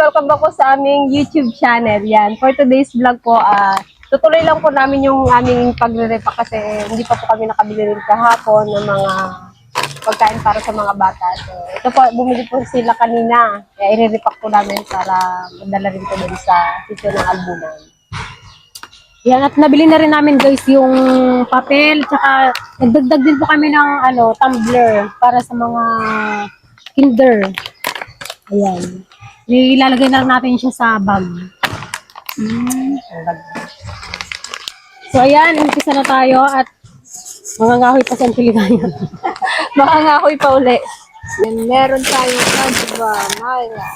Welcome back po sa aming YouTube channel. Yan. For today's vlog po, ah, tutuloy lang po namin yung aming pagre-repa kasi hindi pa po kami nakabili rin kahapon ng mga pagkain para sa mga bata. So, ito po, bumili po sila kanina. Kaya i-repack po namin para madala rin po dun sa sitio ng Albunan. Yan, at nabili na rin namin guys yung papel, tsaka nagdagdag din po kami ng ano, tumbler para sa mga kinder. Ayan. Ilalagay na lang natin siya sa bag. So ayan, umpisa na tayo at mga ngahoy pa sa Pilipinas. Baka nga ako'y pa uli. Then, meron tayong kadwa, mala,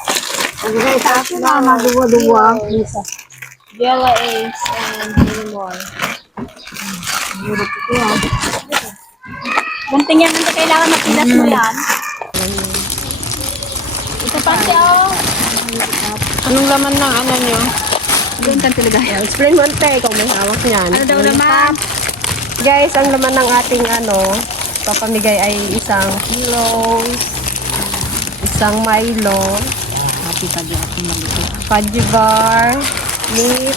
na maduwa-duwa. Isa. yellow eggs, and many more. Bunting yan, hindi kailangan mapilas mo yan. Ito pa siya, oh. Anong laman ng ano nyo? Doon kan talaga. Explain mo ante, ikaw may hawak niyan. Ano daw naman? Guys, ang laman ng ating ano, papamigay ay isang kilos, isang Milo, Fudgy bar, meat,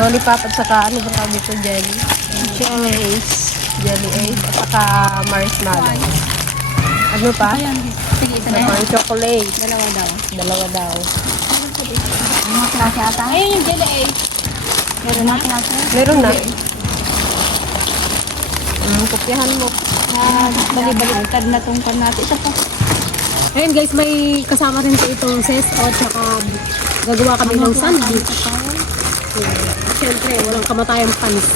lollipop at saka ano ba tawag dito, jelly? Jelly ace. Jelly ace at saka marshmallow. Ano pa? Sige, ito Ano pa? chocolate. Dalawa daw. Dalawa daw. Ang mga klase ata? Ayun yung jelly eh. Meron na klase? Meron na. Mm, kopyahan mo. Bali-baliktad na tong kan natin. Isa pa. Ayun guys, may kasama rin po itong ses o tsaka gagawa kami ng sandwich. Siyempre, walang kamatayang panis.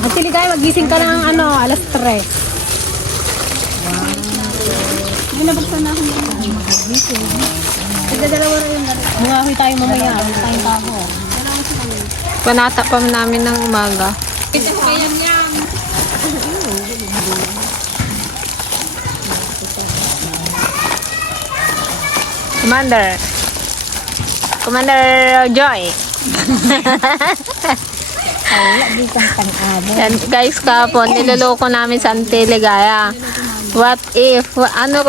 At tiligay, magising ka ng ano, alas 3. May nabuksan na ako ng magising. Tigdadalawa rin yung Mga huy tayo mamaya, wala tayong taho. Panata pa namin ng umaga. Ito kaya yan. Commander. Commander Joy. Yan, guys, kapon, niloloko namin sa Antiligaya. What if, ano,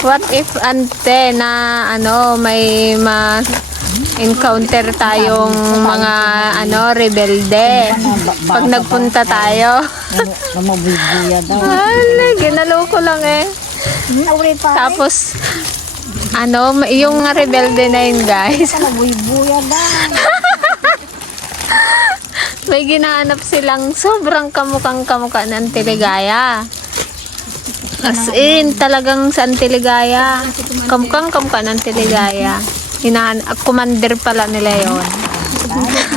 what if ante na, ano, may ma encounter tayong mga, ano, rebelde. Pag nagpunta tayo. Mamabubuya daw. Hala, ginaloko lang eh. Tapos, ano, yung rebelde na yun, guys. Mamabubuya daw. May ginahanap silang sobrang kamukang kamukha ng Tiligaya. As in, talagang sa Antiligaya. Kamukang kamukha ng Tiligaya. Hinahan ah, commander pala nila yon.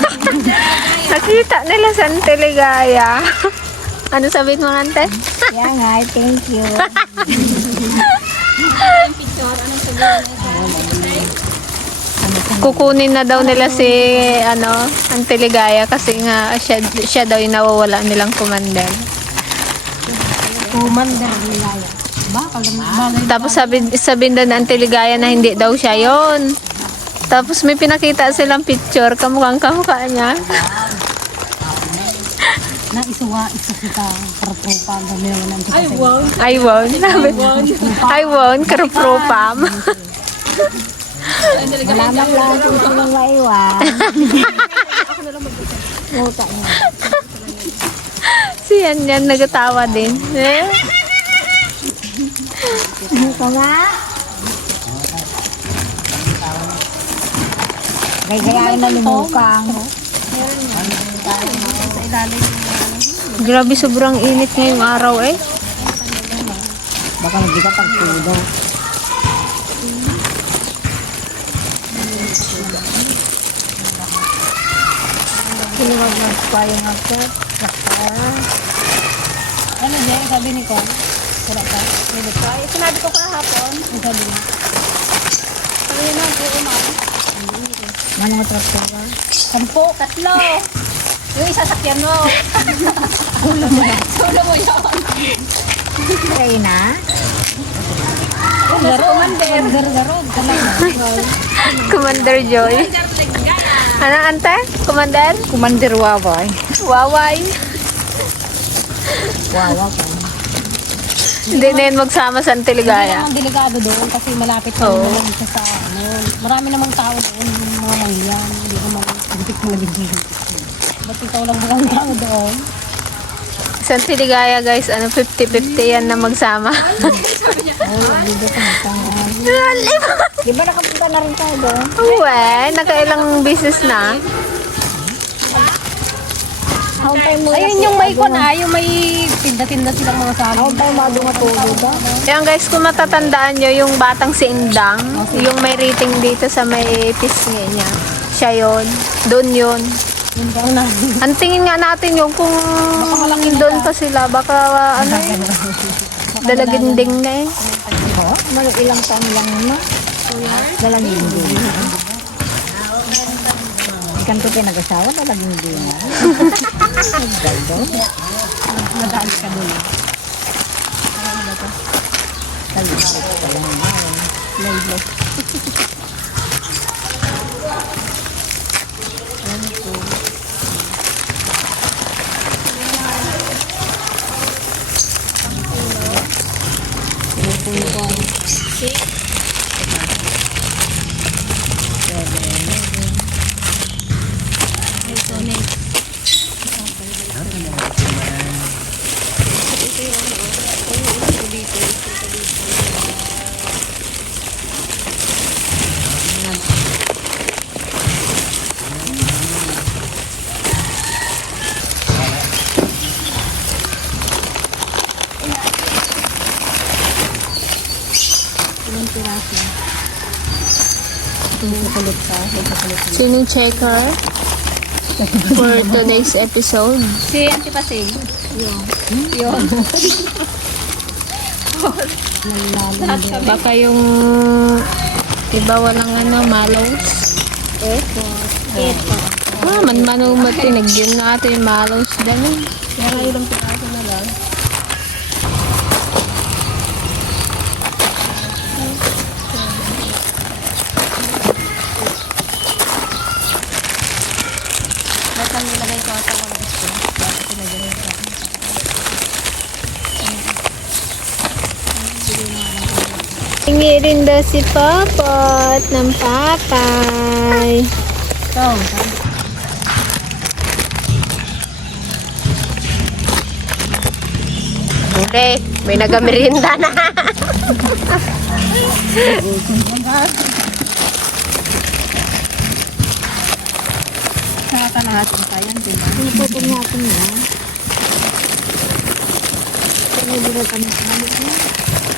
Nakita nila sa Antiligaya. ano sabihin mo, ante? Kaya nga, thank you. Kukunin na daw nila si ano, Antiligaya kasi nga siya, siya daw yung nawawala nilang commander. Commander Nilaya. Ba, kaganda. Tapos sabi, sabi daw ng Antiligaya na hindi daw siya yon. Tapos may pinakita silang picture, kamukhang kamukha niya. Na isuwa, isa kita, naman ang Ay, wow. I won. Sabi, I won, karupropam. Malamang lang kung sinong maiwan. Muta niya. Yan yan, nagatawa din. Eh? Ito nga. Gagayain na lumukang. Grabe, sobrang init ngayong araw eh. Baka hindi ka pagtudo. Kinuwag ng spying ako. Ano dyan? Sabi ni Con? Wala pa? Hindi pa? Eh, Sinabi ko kahapon. Ang sabi niya. Sabi niya na, oo ma'am. Manong atraktor ka? Sampo, tatlo. Yung isa sakyan mo. Ulo mo yan. Ulo mo yan. Kaya na? Garo, commander. Commander Joy. Ano, ante? Commander? Commander Waway. Waway. Wawa ka. Hindi na yun magsama sa Antiligaya. Hindi namang delegado doon kasi malapit na oh. isa sa ano. Marami namang tao doon, mga mangyan. Hindi ko magbibig na bigyan. Ba't ikaw lang ba ang tao doon? Sa Antiligaya guys, ano, 50-50 yan na magsama. Oo, hindi ko magtangal. Di ba nakapunta na rin tayo doon? Uwe, nakailang business na. Ayun yung may kon ah, yung may Nagtinda-tinda silang mga sabi. Ako tayo madumatulog ba? Yan guys, kung matatandaan nyo, yung batang si Indang, ah, okay. yung may rating dito sa may pisngi niya. Siya yon Doon yun. Ang tingin nga natin yung kung doon pa sila, baka ano eh. Dalaginding na eh. Ako? Mag ilang taon lang na. Dalaginding. Ikan ko pinag-asawa, dalaginding na. Nagdaldong nadaan ka doon. Ayan ba ito? Talibot ka lang. Lailot. Ano po? Ang sinichecker for today's episode. Si Antipasig. Yun. Yun. Baka yung iba walang ano, mallows. Ito. Ito. Ah, man manumatinig yun natin, mallows. Ganun. Kaya ilang pinakas. din daw si Popot ng papay. So, Hindi, may nagamerinda na. Nakaka natin pa yan, di ba? Pinuputin natin yan. Kaya nila kami sa halit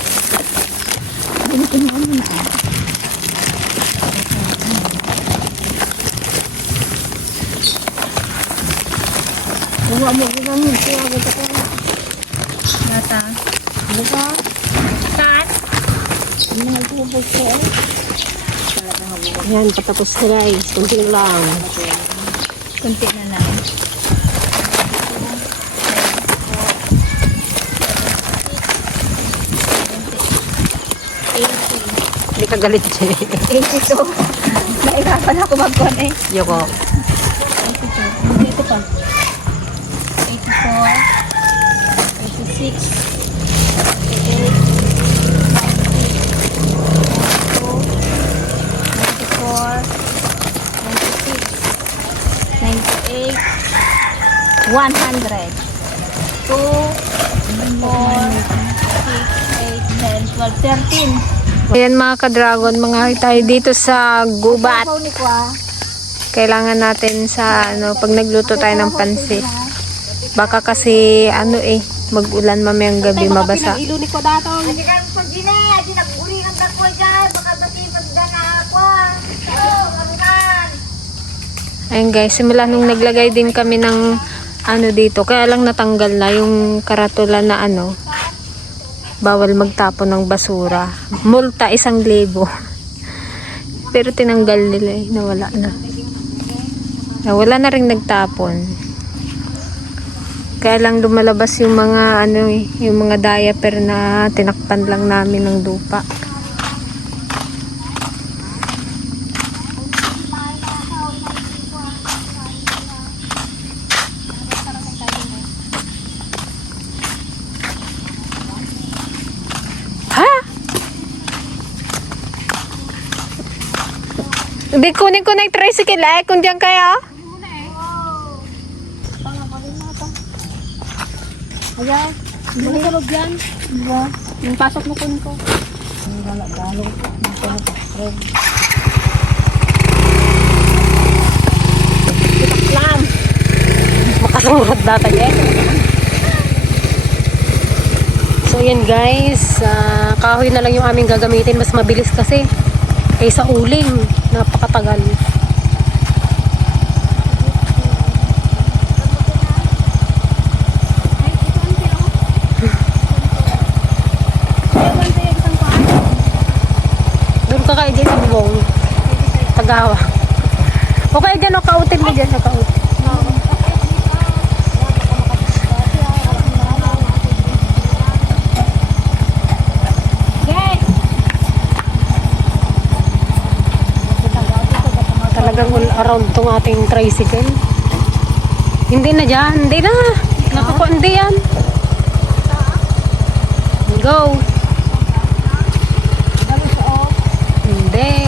Binitin mo na. Buka mo kita mo. Buka mo kita mo. Nata. Buka. Kat. Nagpupos ko. Yan, patapos na guys. Kunti lang. Kunti na Kagalit siya. 82. Nahirapan ako mag-connect. Yoko. 82. Dito pa. 84. 86. 8 84 86 87 88 100 2 4 6 8 10 12 13 Ayan mga ka-dragon, mga tayo dito sa gubat. Kailangan natin sa ano, pag nagluto tayo ng pansit. Baka kasi ano eh, mag-ulan mamayang gabi mabasa. Ayun guys, simula nung naglagay din kami ng ano dito, kaya lang natanggal na yung karatula na ano, bawal magtapon ng basura. Multa isang libo. Pero tinanggal nila eh, nawala na. Nawala na rin nagtapon. Kaya lang lumalabas yung mga ano eh, yung mga diaper na tinakpan lang namin ng lupa. Kunin ko na yung tricycle eh, kung diyan kayo. Ayan. Hindi sarog yan. Diba? Yung pasok mo kunin ko. Lang. Makasurod data yan. So yan guys, ah, kahoy na lang yung aming gagamitin. Mas mabilis kasi kaysa uling. Napakatagal. Doon ka kayo dyan sa bubong. Tagawa. O kaya dyan, o kautin mo dyan, nakautin. talagang all around tong ating tricycle. Hindi na dyan. Hindi na. Nakako, hindi yan. Go. Hindi.